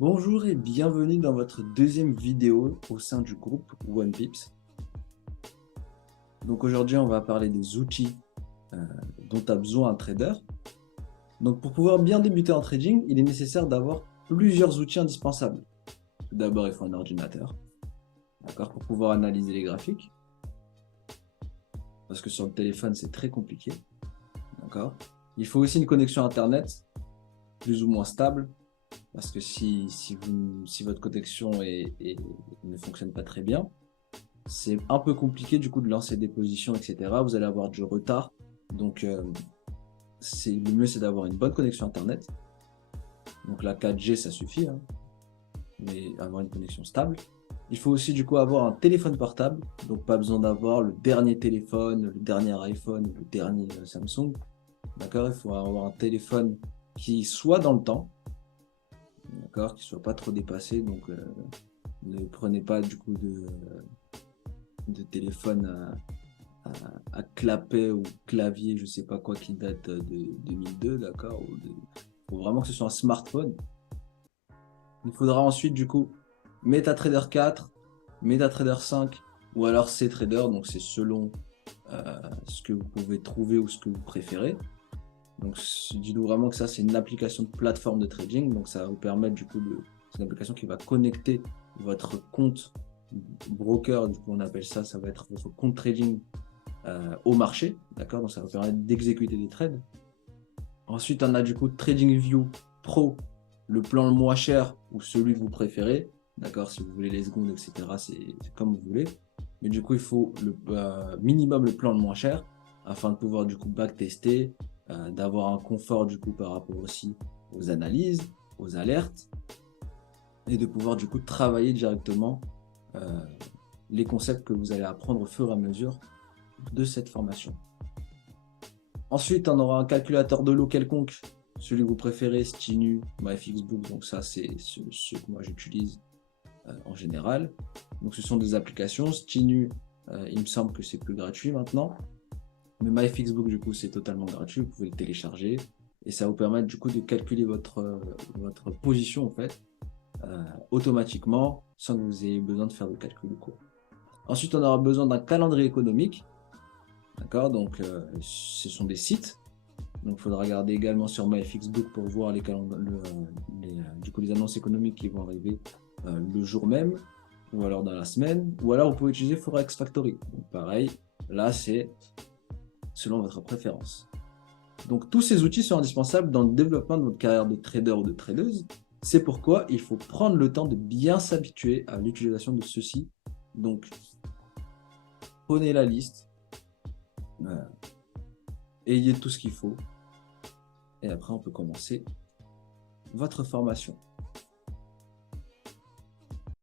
Bonjour et bienvenue dans votre deuxième vidéo au sein du groupe OnePips. Donc aujourd'hui, on va parler des outils dont a besoin un trader. Donc pour pouvoir bien débuter en trading, il est nécessaire d'avoir plusieurs outils indispensables. Tout d'abord, il faut un ordinateur, d'accord, pour pouvoir analyser les graphiques, parce que sur le téléphone, c'est très compliqué, d'accord. Il faut aussi une connexion Internet, plus ou moins stable, parce que si votre connexion ne fonctionne pas très bien, c'est un peu compliqué du coup de lancer des positions, etc. Vous allez avoir du retard. Donc, le mieux, c'est d'avoir une bonne connexion Internet. Donc, la 4G, ça suffit, hein, mais avoir une connexion stable. Il faut aussi du coup avoir un téléphone portable. Donc, pas besoin d'avoir le dernier téléphone, le dernier iPhone, le dernier Samsung. D'accord. Il faut avoir un téléphone qui soit dans le temps. D'accord. Qui soit pas trop dépassé. Donc, ne prenez pas du coup de téléphone à clapet ou clavier, je sais pas quoi, qui date de 2002, d'accord. Il faut vraiment que ce soit un smartphone. Il faudra ensuite, du coup, MetaTrader 4, MetaTrader 5 ou alors CTrader, donc c'est selon ce que vous pouvez trouver ou ce que vous préférez. Donc, dis-nous vraiment que ça, c'est une application de plateforme de trading. Donc, ça va vous permettre, du coup, c'est une application qui va connecter votre compte broker, du coup, on appelle ça, ça va être votre compte trading au marché, d'accord. Donc, ça va permettre d'exécuter des trades. Ensuite, on a du coup TradingView Pro, le plan le moins cher ou celui que vous préférez, d'accord. Si vous voulez les secondes, etc., c'est comme vous voulez. Mais du coup, il faut le minimum le plan le moins cher afin de pouvoir du coup backtester, d'avoir un confort du coup par rapport aussi aux analyses, aux alertes et de pouvoir du coup travailler directement euh, les concepts que vous allez apprendre au fur et à mesure de cette formation. Ensuite, on aura un calculateur de l'eau quelconque, celui que vous préférez, Stinu, MyFixBook. Donc ça, c'est ce que moi j'utilise en général. Donc ce sont des applications. Stinu, il me semble que c'est plus gratuit maintenant. Mais MyFixBook, du coup, c'est totalement gratuit. Vous pouvez le télécharger. Et ça va vous permettre du coup de calculer votre position en fait, automatiquement, sans que vous ayez besoin de faire de calcul ou quoi. Ensuite, on aura besoin d'un calendrier économique. D'accord. Donc ce sont des sites. Donc, il faudra regarder également sur MyFixBook pour voir du coup, les annonces économiques qui vont arriver le jour même ou alors dans la semaine. Ou alors, vous pouvez utiliser Forex Factory. Donc, pareil, là, c'est selon votre préférence. Donc, tous ces outils sont indispensables dans le développement de votre carrière de trader ou de tradeuse. C'est pourquoi il faut prendre le temps de bien s'habituer à l'utilisation de ceux-ci. Donc, prenez la liste, euh, ayez tout ce qu'il faut, et après, on peut commencer votre formation.